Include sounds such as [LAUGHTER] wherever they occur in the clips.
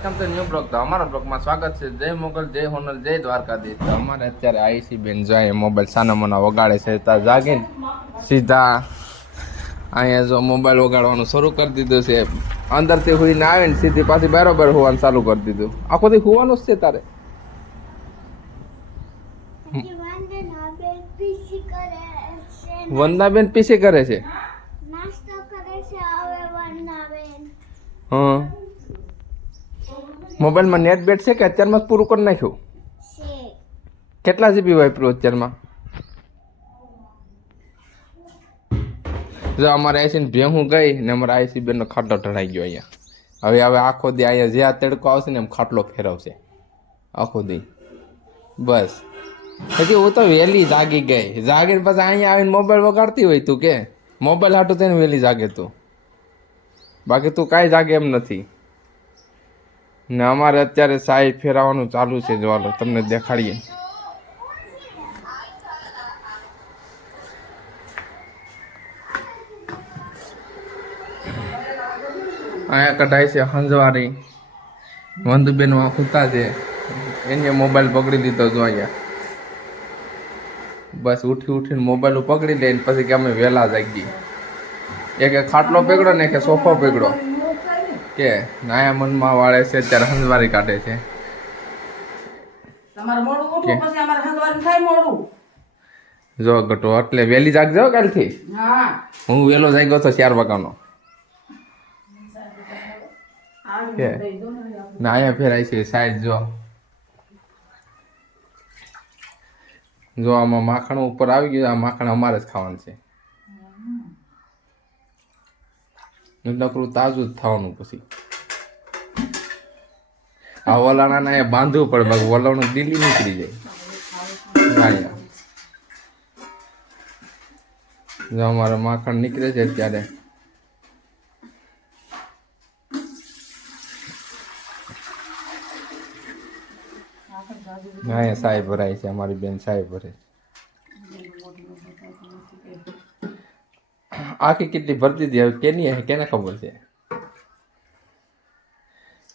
New blog તો અમારા બ્લોગમાં સ્વાગત છે. જય મોગલ જય હોનલ જય દ્વારકાધીશ. તો અમારે અત્યારે આઈસી બેન જાય મોબાઈલ સાનામના વગાડે છે. ત્યાં જાગીને સીધા અહીંયા જો મોબાઈલ વગાડવાનું શરૂ કરી દીધું છે. અંદરથી હુઈને આવે ને સીધી પાછી બરાબર હોવાનું ચાલુ કરી દીધું. આખો દી હોવાનું જ છે તારે? વંદાબેન પીસી કરે છે? હા મોબાઈલમાં નેટ બેટ છે કે અત્યારમાં જ પૂરું કરી નાખ્યું? કેટલા જીબી વાપર્યું અત્યારમાં? જો અમારે આઈસી ને ભેહું ગઈ ને અમારે આઈસી બેનનો ખાટલો ઢળાઈ ગયો અહીંયા. હવે હવે આખો દી અહીંયા જ્યાં તડકો આવશે ને એમ ખાટલો ફેરવશે. આખો દી. બસ. પછી હું તો વહેલી જાગી ગઈ. જાગીને પછી અહીંયા આવીને મોબાઈલ વગાડતી હોય તું કે? મોબાઈલ હાટું થઈને વહેલી જાગે તું. બાકી તું કાંઈ જાગે એમ નથી. ને અમારે અત્યારે સાઈ ફેરવવાનું ચાલુ છે જોવાનું તમને દેખાડીએ. અહીંયા કઢાય છે હંજવારી. વંદુબેન હુતા છે. એને મોબાઈલ પકડી દીધો જો અહીંયા. બસ ઉઠી ઉઠીને મોબાઈલ પકડી લે પછી કે અમે વહેલા જાગીએ. એક ખાટલો પકડો ને કે સોફો પકડો કે નાયા મનમાં વાળે છે ત્યારે હંજવારી કાઢે છે. તમારે મોડું ઉઠવું પછી અમારે હંગવાનું થાય મોડું જો ગટો એટલે વહેલી જાગજો કાલથી. હા. હું વહેલો જાગ્યો તો ચાર વાગ્યાનો. કે? ના અહીંયા ફેરાય છે સાઈડ જો. જો આમાં માખણ ઉપર આવી ગયું આ માખણ અમારે જ ખાવાનું છે. નકરું તાજું જ થવાનું પછી. આ વલાણાને અહીંયા બાંધવું પડે બાકી વલાણું દિલ્હી નીકળી જાય. જો અમારે માખણ નીકળે છે ત્યારે સાહેબ ભરાય છે અમારી બેન સાહેબ ભરે આખી કેટલી ભરતી હતી? હવે કેની હે? કેને ખબર છે?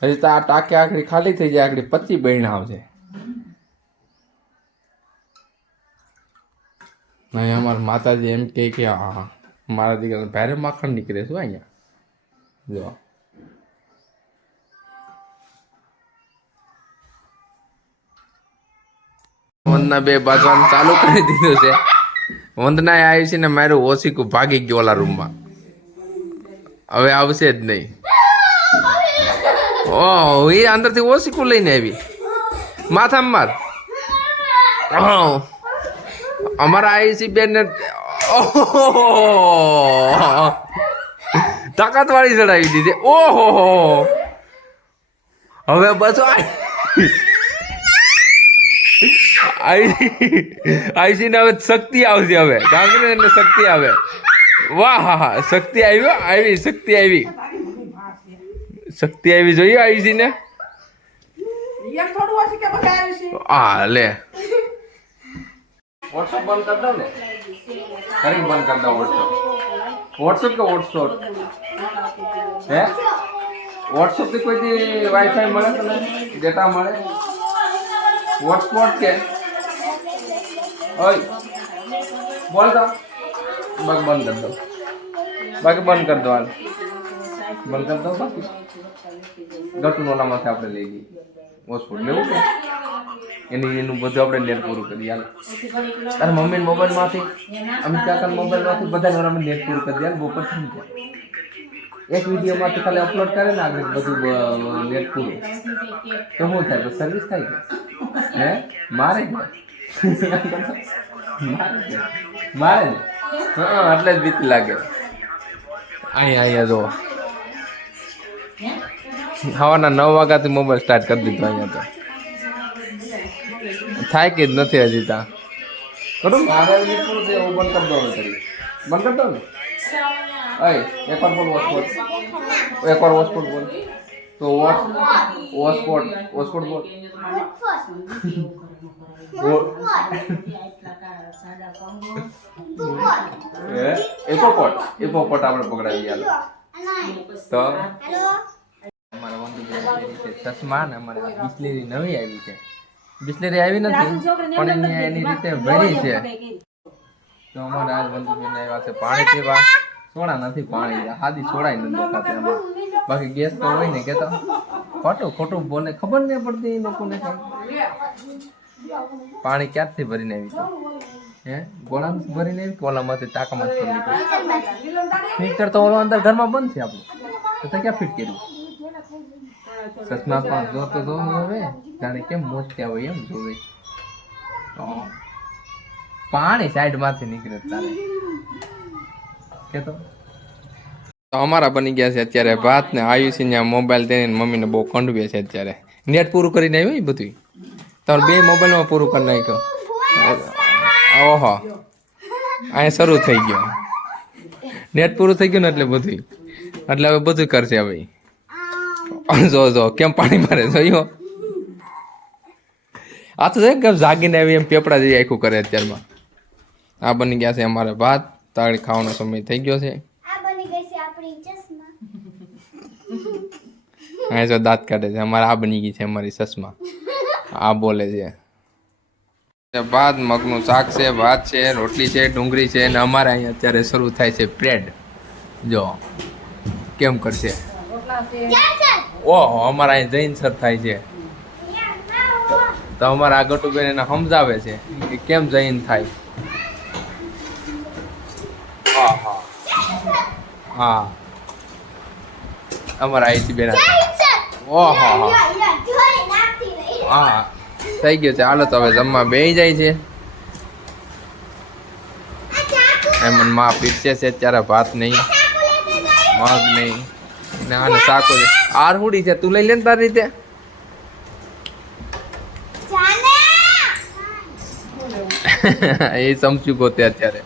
હજી તો આ ટાંકે આખડી ખાલી થઈ જાય, આખડી પચી બહેણ આવશે નહીં, અમારા માતાજી એમ કહે કે, હા મારા દીકરાને ભારે માખણ નીકળે શું અહીંયા. જો. મનના બે બાજવાનું ચાલુ કરી દીધું છે. વંદના આવી છે ને મારું ઓછીકું ભાગી ગયો ઓલા રૂમમાં. હવે આવશે જ નહીં. ઓ, એ અંદરથી ઓછીકું લઈને આવી. માથામાં માર. અમારા આઈસી બેન ને તાકાત વાળી ચડાવી દીધી. ઓહો. હવે બસ આઈસી ને હવે શક્તિ આવશે હવે. ગાંગરે એને શક્તિ આવે. વાહ હા હા. શક્તિ આવી આવી શક્તિ આવી. શક્તિ આવી જોઈએ આઈસી ને આ લે. વોટ્સઅપ બંધ કરી દો ને. ખરી બંધ કરી દો વોટ્સઅપ વોટ્સઅપ કે વોટ્સઅપ હે? વોટ્સઅપથી કોઈથી વાઈફાઈ મળે તને ડેટા મળે? વોટ્સપોટ કે ઓય બોલ તો બસ બંધ કરી દો બાકી બંધ કરી દો હાલ બંધ કરી દો બાકી ગટુનો નામાંથી આપણે લઈ ગઈ હોટસ્પોટ લેવું કે એની એનું બધું આપણે નેટ પૂરું કરી હાલ તારા મમ્મી મોબાઈલમાંથી અમિત કાકા મોબાઈલમાંથી બધા અમે નેટ પૂરું કરી હાલ બપોર થઈ જાય એક વીડિયો માંથી ખાલી અપલોડ કરે ને આગળ બધું નેટ પૂરું. તો શું થાય, તો સર્વિસ થાય કે? હે? મારે જ ને. મારે જ ને. મારે ને હા, એટલે જ બીક લાગે. અહીંયા અહીંયા જો સવારના નવ વાગ્યાથી મોબાઈલ સ્ટાર્ટ કરી દીધો અહીંયા તો. થાય કે જ નથી હજી ત્યાં કરું મારે હજી પૂરું છે હું બંધ કરી દઉં કરી. બંધ કરી દઉં ને? અય એકવાર বল ওয়াসপোর্ট একবার ওয়াসপোর্ট বল। તો ওয়াস ওয়াসপোর্ট ওয়াসপোর্ট বল? એકોપોટ એકોપોટ આપણે પકડાવી હાલો તો અમારા વંદુભાઈ ચશ્મા ને અમારે બિસ્લેરી નવી આવી છે બિસ્લેરી આવી નથી પણ એની રીતે ભરી છે તો અમારે આજ વંદુભાઈને આવ્યા છે પાણી પીવા સોડા નથી પાણી હાદી સોડાય નથી દેખાતા એમાં બાકી ગેસ તો હોય ને કેતો. ખોટું ખોટું બોલે ખબર નહીં પડતી એ લોકોને પાણી ક્યારથી ભરીને આવી હે? ગોળામાં ભરીને આવી? કે ઓલામાંથી ટાંકામાં જ ભરી ફિલ્ટર તો ઓલો અંદર ઘરમાં બંધ છે આપણું. તો ક્યાં ફિટ કર્યું? ચશ્મા પણ જોતો જોવું હવે. જાણે કેમ મોચ્યા હોય એમ જોવે. તો પાણી સાઈડમાંથી નીકળે તારે. કેતો? તો અમારા બની ગયા છે અત્યારે ભાત ને આયુષી ને મોબાઈલ તેને મમ્મીને બહુ કંડવે છે અત્યારે. નેટ પૂરું કરીને આવ્યું બધું તમારે બે મોબાઈલમાં પૂરું કરી નાખ્યું. ઓહો. અહીંયા શરૂ થઈ ગયો. નેટ પૂરું થઈ ગયું ને એટલે બધું એટલે હવે બધું કરશે હવે જો જો, કેમ પાણી મારે જોયો આ તો છે કે જાગીને આવી એમ પેપડા જેવી આખું કરે અત્યારમાં. આ બની ગયા છે અમારે ભાત. તાળી ખાવાનો સમય થઈ ગયો છે. બની અહીંયા જો દાંત કાઢે છે. અમારે આ બની ગઈ છે અમારી ચશ્મા. આ બોલે છે. ભાત મગનું શાક છે ભાત છે રોટલી છે ડુંગળી છે અને અમારે અહીંયા અત્યારે શરૂ થાય છે બ્રેડ. જો કેમ કરશે? ઓહો અમારે અહીં જૈન સર થાય છે. તો અમારા આ ગટુબેન એને સમજાવે છે કે કેમ જૈન થાય. હા હા. હા. અમારા આઈસી બેન. ઓહો હા હા. થઈ ગયો છે. હાલો તો હવે જમવા બે જાય છે. એમ માં પીરસે છે અત્યારે ભાત નહીં. મગ નહીં. ને આને શાકો છે. આરહુડી છે. તું લઈ લે ને તારી રીતે. [LAUGHS] એ સમજ્યું ગોતે અત્યારે.